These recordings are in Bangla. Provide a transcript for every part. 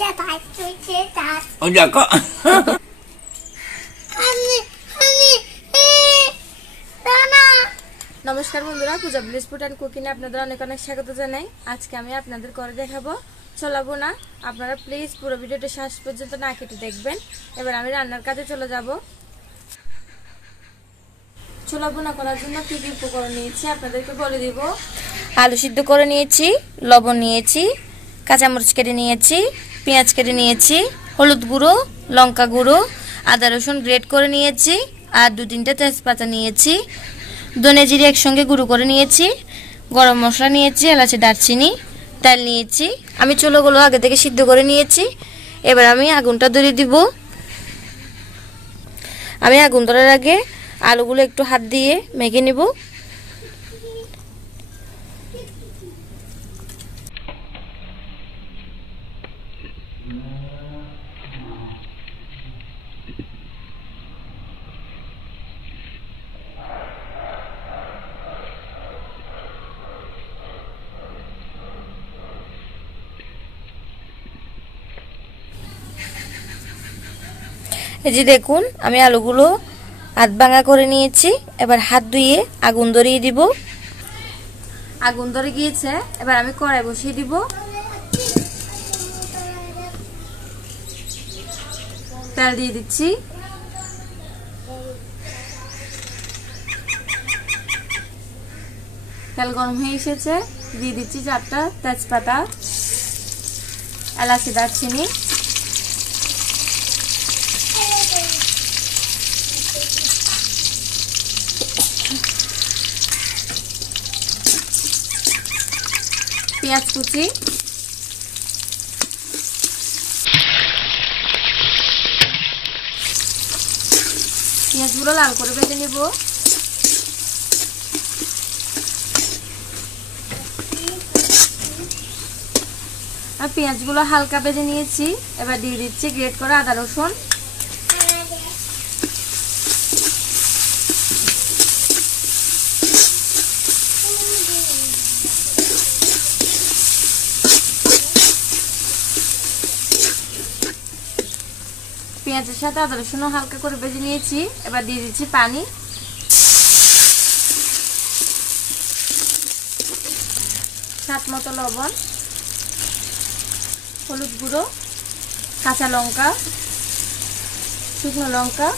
Oh, দেখো নমস্কার বন্ধুরা, পূজা ব্লিস ফুড এন্ড কুকিং এ আপনাদের অনেক অনেক স্বাগত জানাই। আজকে আমি আপনাদের করে দেখাবো ছোলা বোনা। আপনারা প্লিজ পুরো ভিডিওটা শেষ পর্যন্ত না কেটে দেখবেন। এবার আমি রান্নার কাজে চলে যাব। ছোলা বোনা করার জন্য কি কি উপকরণ নিয়েছি আপনাদেরকে বলে দিব। আলু সিদ্ধ করে নিয়েছি, লবণ নিয়েছি, কাঁচামরিচ কেটে নিয়েছি, পেঁয়াজ কেটে নিয়েছি, হলুদ গুঁড়ো, লঙ্কা গুঁড়ো, আদা রসুন গ্রেট করে নিয়েছি, আর 2-3টা তেজপাতা নিয়েছি, ধনে জিরে একসঙ্গে গুঁড়ো করে নিয়েছি, গরম মশলা নিয়েছি, এলাচি, দারচিনি, তেল নিয়েছি। আমি ছোলাগুলো আগে থেকে সিদ্ধ করে নিয়েছি। এবার আমি আগুনটা ধরিয়ে দিব। আমি আগুন ধরার আগে আলুগুলো একটু হাত দিয়ে মেখে নিব। এই যে দেখুন, আমি আলুগুলো হাত ভাঙা করে নিয়েছি। এবার হাত ধুয়ে আগুন ধরিয়ে দিব। আগুন ধরে গিয়েছে, এবার আমি কড়াই বসিয়ে দিব। তেল দিয়ে দিচ্ছি। তেল গরম হয়ে এসেছে, দিয়ে দিচ্ছি 4টা তেজপাতা, এলাচি, দারচিনি, পেঁয়াজ কুচি, পেঁয়াজগুলো লাল করে ভেজে নেব। আর পেঁয়াজগুলো হালকা ভেজে নিয়েছি। এবার দিয়ে দিচ্ছি গ্রেট করা আদা রসুন, পেঁয়াজের সাথে আদা রসুনও হালকা করে ভেজে নিয়েছি। এবার দিয়ে দিচ্ছি পানি, স্বাদ মতো লবণ, হলুদ গুঁড়ো, কাঁচা লঙ্কা, শুকনো লঙ্কা,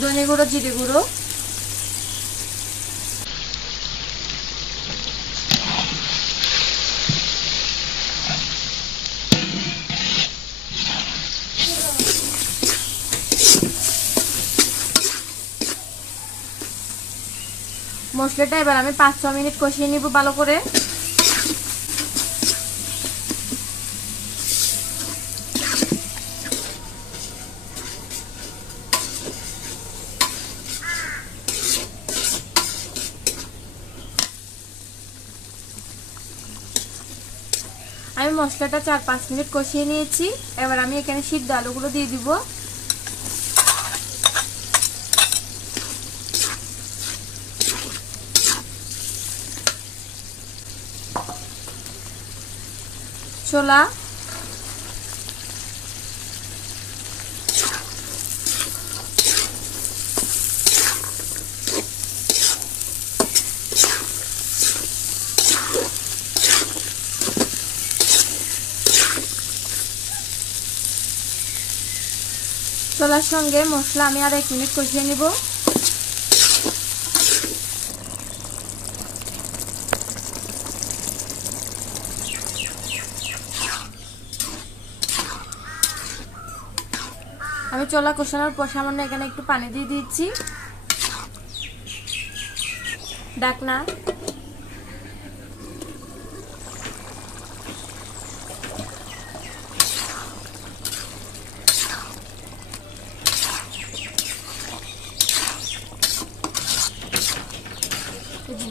ধনে গুঁড়ো, জিরে গুঁড়ো, মশলাটা এবার আমি 5-6 মিনিট কষিয়ে নিব ভালো করে। আমি মশলাটা 4-5 মিনিট কষিয়ে নিয়েছি। এবার আমি এখানে সিদ্ধ আলুগুলো দিয়ে দিব। ছোলা, ছোলার সঙ্গে মশলা আমি আর 1 মিনিট কষিয়ে নিব। আমি ছোলা কষানোর পর সামান্য এখানে একটু পানি দিয়ে দিচ্ছি। ঢাকনা,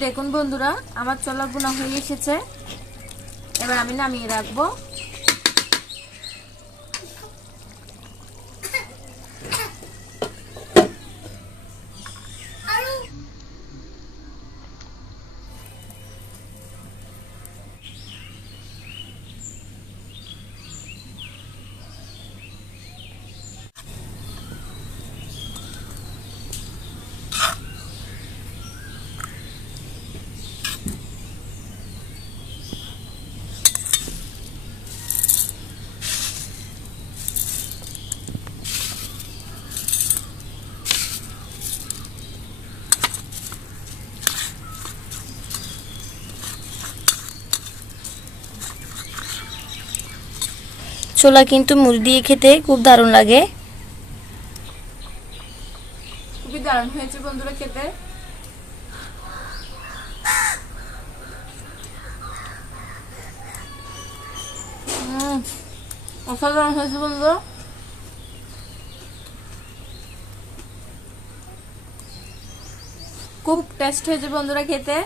দেখুন বন্ধুরা, আমার ছোলা বোনা হয়ে এসেছে। এবার আমি নামিয়ে রাখবো। ছোলা কিন্তু মুড়ি দিয়ে খেতে খুব দারুণ লাগে। খুবই দারুণ হয়েছে বন্ধুরা খেতে। অসাধারণ হয়েছে বন্ধুরা। খুব টেস্ট হয়েছে বন্ধুরা খেতে।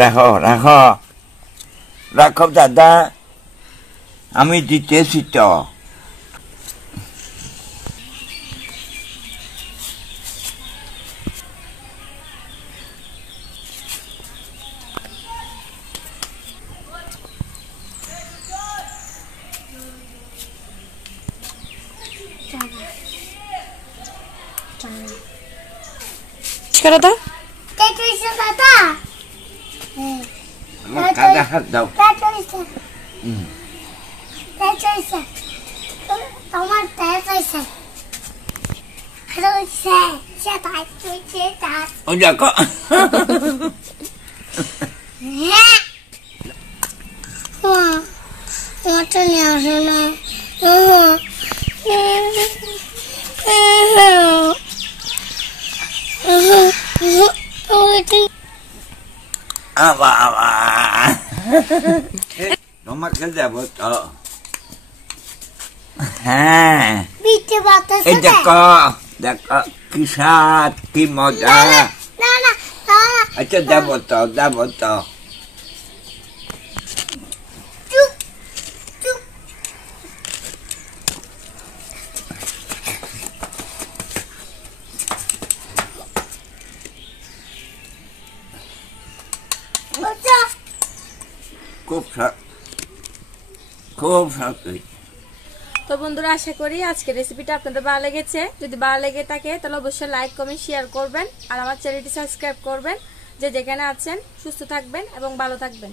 রাখো রাখো রাখো দাদা, আমি দিতেছি তো। দাদা আমার কাদা হাত দাও। তোমার ও দেখো মতো নিয়ে আসো না। তোমাকে দেব তো। হ্যাঁ এই দেখো দেখো কি স্বাদ, কি মজা। আচ্ছা দেব তো দেব তো। খুব স্বাদ, খুব স্বাদ। তো বন্ধুরা আশা করি আজকের রেসিপিটা আপনাদের ভালো লেগেছে। যদি ভালো লেগে থাকে তাহলে অবশ্যই লাইক কমেন্ট শেয়ার করবেন আর আমার চ্যানেলটি সাবস্ক্রাইব করবেন। যে যেখানে আছেন সুস্থ থাকবেন এবং ভালো থাকবেন।